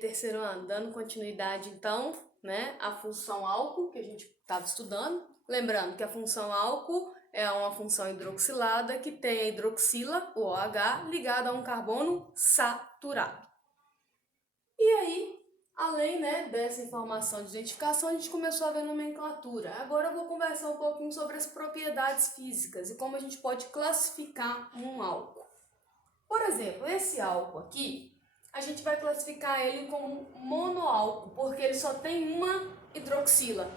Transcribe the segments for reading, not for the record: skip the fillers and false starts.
terceiro ano, dando continuidade então, né, à função álcool que a gente estava estudando. Lembrando que a função álcool é uma função hidroxilada que tem a hidroxila, o OH, ligada a um carbono saturado. E aí, além, né, dessa informação de identificação, a gente começou a ver nomenclatura. Agora eu vou conversar um pouquinho sobre as propriedades físicas e como a gente pode classificar um álcool. Por exemplo, esse álcool aqui, a gente vai classificar ele como monoálcool, porque ele só tem uma hidroxila.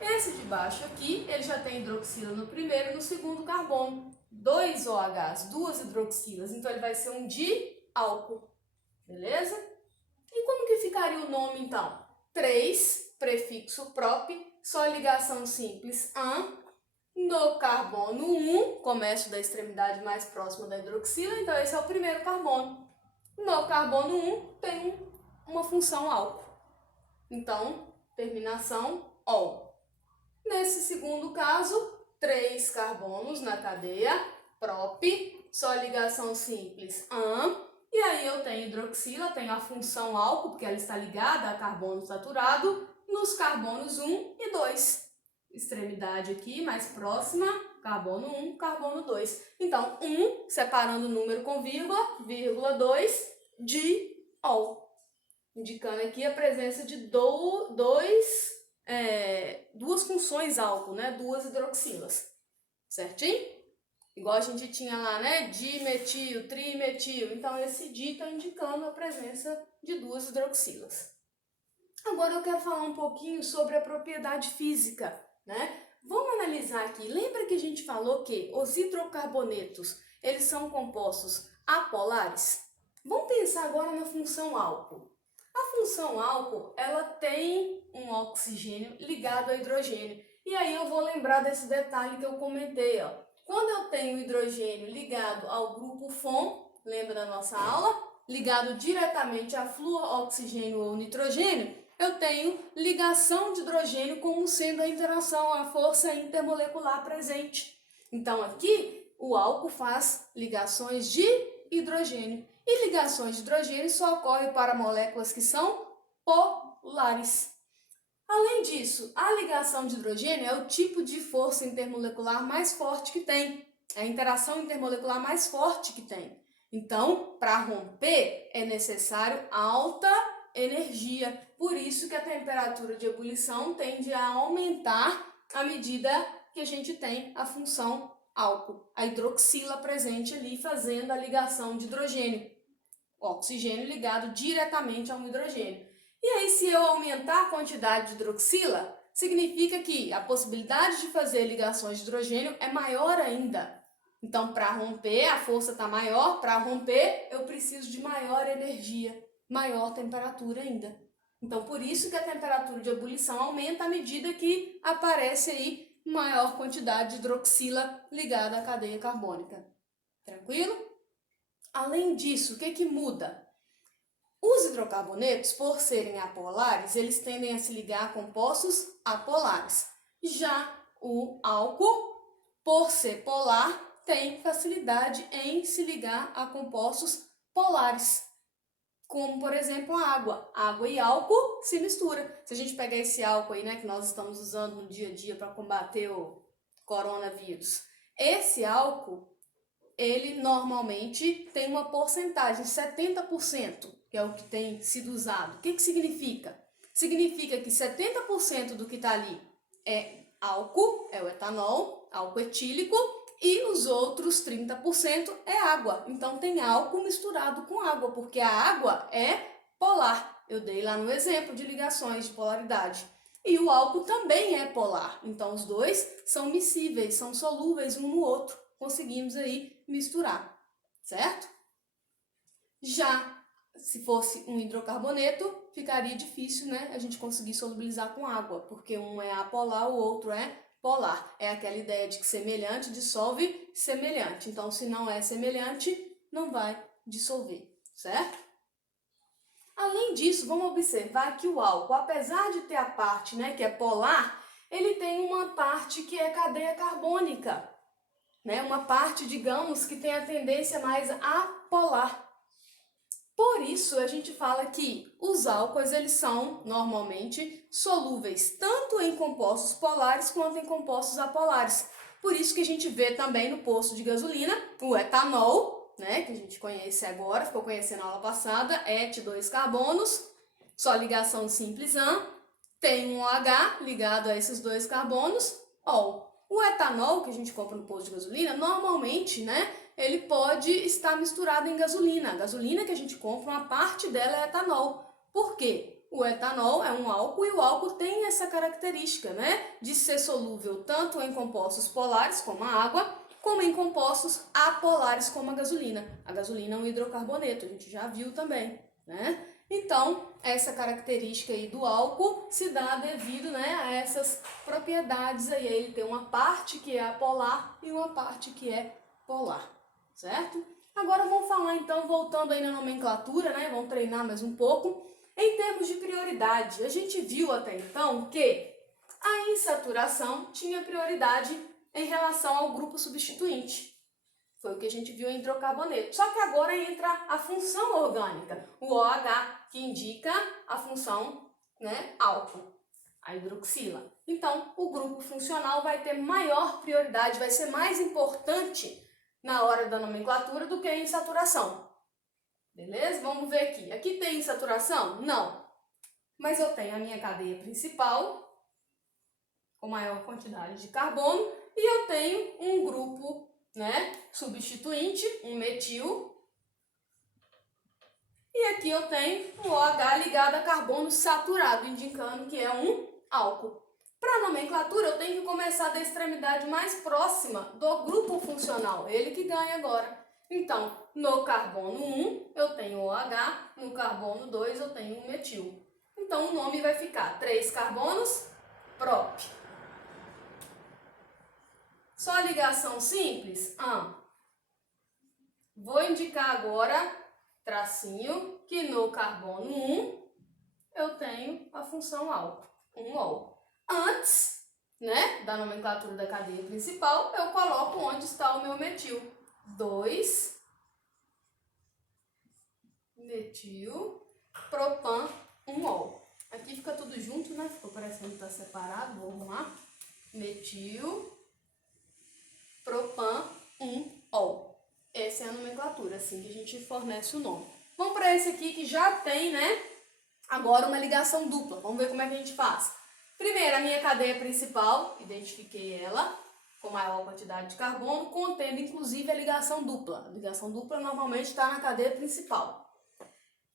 Esse de baixo aqui, ele já tem hidroxila no primeiro e no segundo carbono. 2 OHs, 2 hidroxilas, então ele vai ser um diálcool, beleza? E como que ficaria o nome então? 3, prefixo prop, só ligação simples, an. No carbono 1, começo da extremidade mais próxima da hidroxila, então esse é o primeiro carbono. No carbono 1 tem uma função álcool, então terminação -ol. Nesse segundo caso, 3 carbonos na cadeia, prop, só ligação simples, an. E aí eu tenho hidroxila, tenho a função álcool, porque ela está ligada a carbono saturado, nos carbonos 1 e 2. Extremidade aqui, mais próxima, carbono 1, carbono 2. Então, 1, separando o número com vírgula, vírgula 2, diol. Indicando aqui a presença de duas funções álcool, né? 2 hidroxilas. Certinho? Igual a gente tinha lá, né? Dimetil, trimetil. Então, esse di está indicando a presença de 2 hidroxilas. Agora eu quero falar um pouquinho sobre a propriedade física, né? Vamos analisar aqui. Lembra que a gente falou que os hidrocarbonetos, eles são compostos apolares? Vamos pensar agora na função álcool. A função álcool, ela tem um oxigênio ligado ao hidrogênio. E aí eu vou lembrar desse detalhe que eu comentei, ó. Quando eu tenho hidrogênio ligado ao grupo FON, lembra da nossa aula? Ligado diretamente a fluoroxigênio ou nitrogênio, eu tenho ligação de hidrogênio como sendo a interação, a força intermolecular presente. Então aqui o álcool faz ligações de hidrogênio. E ligações de hidrogênio só ocorrem para moléculas que são polares. Além disso, a ligação de hidrogênio é o tipo de força intermolecular mais forte que tem. É a interação intermolecular mais forte que tem. Então, para romper, é necessário alta energia. Por isso que a temperatura de ebulição tende a aumentar à medida que a gente tem a função álcool. A hidroxila presente ali fazendo a ligação de hidrogênio. O oxigênio ligado diretamente a um hidrogênio. E aí, se eu aumentar a quantidade de hidroxila, significa que a possibilidade de fazer ligações de hidrogênio é maior ainda. Então, para romper, a força está maior. Para romper, eu preciso de maior energia, maior temperatura ainda. Então, por isso que a temperatura de ebulição aumenta à medida que aparece aí maior quantidade de hidroxila ligada à cadeia carbônica. Tranquilo? Além disso, o que muda? Os hidrocarbonetos, por serem apolares, eles tendem a se ligar a compostos apolares. Já o álcool, por ser polar, tem facilidade em se ligar a compostos polares. Como, por exemplo, a água. Água e álcool se misturam. Se a gente pegar esse álcool aí, né, que nós estamos usando no dia a dia para combater o coronavírus, esse álcool, ele normalmente tem uma porcentagem, 70%, que é o que tem sido usado. O que significa? Significa que 70% do que está ali é álcool, é o etanol, álcool etílico, e os outros 30% é água. Então tem álcool misturado com água, porque a água é polar. Eu dei lá no exemplo de ligações de polaridade. E o álcool também é polar. Então os dois são miscíveis, são solúveis um no outro. Conseguimos aí misturar, certo? Já se fosse um hidrocarboneto, ficaria difícil, né, a gente conseguir solubilizar com água, porque um é apolar, o outro é polar. É aquela ideia de que semelhante dissolve semelhante. Então, se não é semelhante, não vai dissolver, certo? Além disso, vamos observar que o álcool, apesar de ter a parte, né, que é polar, ele tem uma parte que é cadeia carbônica, né? Uma parte, digamos, que tem a tendência mais apolar. Por isso, a gente fala que os álcoois, eles são, normalmente, solúveis tanto em compostos polares quanto em compostos apolares. Por isso que a gente vê também no posto de gasolina o etanol, né, que a gente conhece agora, ficou conhecendo na aula passada, ET 2 carbonos, só ligação simples AN, tem um OH ligado a esses 2 carbonos, ol. O etanol que a gente compra no posto de gasolina, normalmente, né, ele pode estar misturado em gasolina. A gasolina que a gente compra, uma parte dela é etanol. Por quê? O etanol é um álcool e o álcool tem essa característica, né, de ser solúvel tanto em compostos polares, como a água, como em compostos apolares, como a gasolina. A gasolina é um hidrocarboneto, a gente já viu também, né? Então, essa característica aí do álcool se dá devido, né, a essas propriedades aí. Ele tem uma parte que é apolar e uma parte que é polar, certo? Agora vamos falar então, voltando aí na nomenclatura, né, vamos treinar mais um pouco. Em termos de prioridade, a gente viu até então que a insaturação tinha prioridade em relação ao grupo substituinte. Foi o que a gente viu em hidrocarboneto. Só que agora entra a função orgânica, o OH, que indica a função, né, álcool, a hidroxila. Então, o grupo funcional vai ter maior prioridade, vai ser mais importante na hora da nomenclatura do que a insaturação. Beleza? Vamos ver aqui. Aqui tem insaturação? Não. Mas eu tenho a minha cadeia principal, com maior quantidade de carbono, e eu tenho um grupo, né, substituinte, um metil, e aqui eu tenho o OH ligado a carbono saturado, indicando que é um álcool. Para a nomenclatura, eu tenho que começar da extremidade mais próxima do grupo funcional, ele que ganha agora. Então, no carbono 1 eu tenho OH, no carbono 2 eu tenho um metil. Então, o nome vai ficar 3 carbonos, prop. Só ligação simples? Vou indicar agora, tracinho, que no carbono 1 eu tenho a função álcool, um ol. Antes, né, da nomenclatura da cadeia principal, eu coloco onde está o meu metil. 2 metil, propan, 1 ol. Aqui fica tudo junto, né? Ficou parecendo que está separado. Vamos lá. Metil, propan, 1 ol. Essa é a nomenclatura, assim que a gente fornece o nome. Vamos para esse aqui que já tem, né, agora uma ligação dupla. Vamos ver como é que a gente faz. Primeiro, a minha cadeia principal, identifiquei ela com maior quantidade de carbono, contendo inclusive a ligação dupla. A ligação dupla normalmente está na cadeia principal.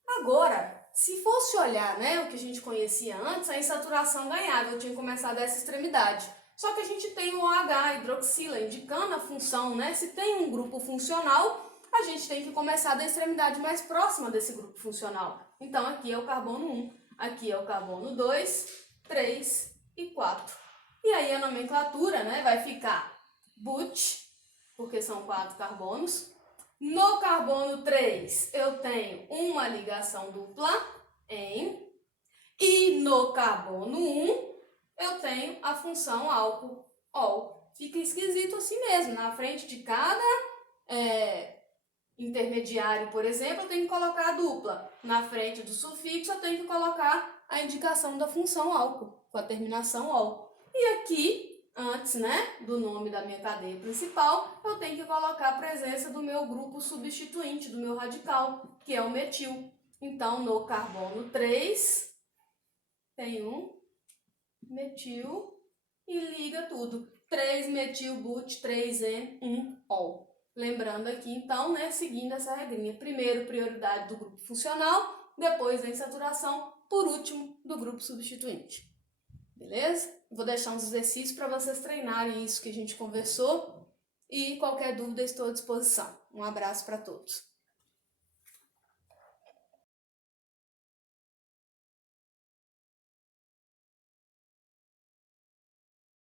Agora, se fosse olhar, né, o que a gente conhecia antes, a insaturação ganhava, eu tinha que começar dessa extremidade. Só que a gente tem o OH, hidroxila, indicando a função, né? Se tem um grupo funcional, a gente tem que começar da extremidade mais próxima desse grupo funcional. Então, aqui é o carbono 1, aqui é o carbono 2, 3 e 4. E aí a nomenclatura, né, vai ficar but, porque são 4 carbonos. No carbono 3, eu tenho uma ligação dupla, em. E no carbono 1, eu tenho a função álcool, ol. Fica esquisito assim mesmo, na frente de cada intermediário, por exemplo, eu tenho que colocar a dupla. Na frente do sufixo, eu tenho que colocar a indicação da função álcool, com a terminação ol. E aqui, antes, né, do nome da minha cadeia principal, eu tenho que colocar a presença do meu grupo substituinte, do meu radical, que é o metil. Então, no carbono 3, tem um metil e liga tudo. 3-metil but, 3N, 1-ol. Lembrando aqui, então, né, seguindo essa regrinha. Primeiro, prioridade do grupo funcional, depois da insaturação, por último, do grupo substituinte. Beleza? Vou deixar uns exercícios para vocês treinarem isso que a gente conversou e qualquer dúvida estou à disposição. Um abraço para todos.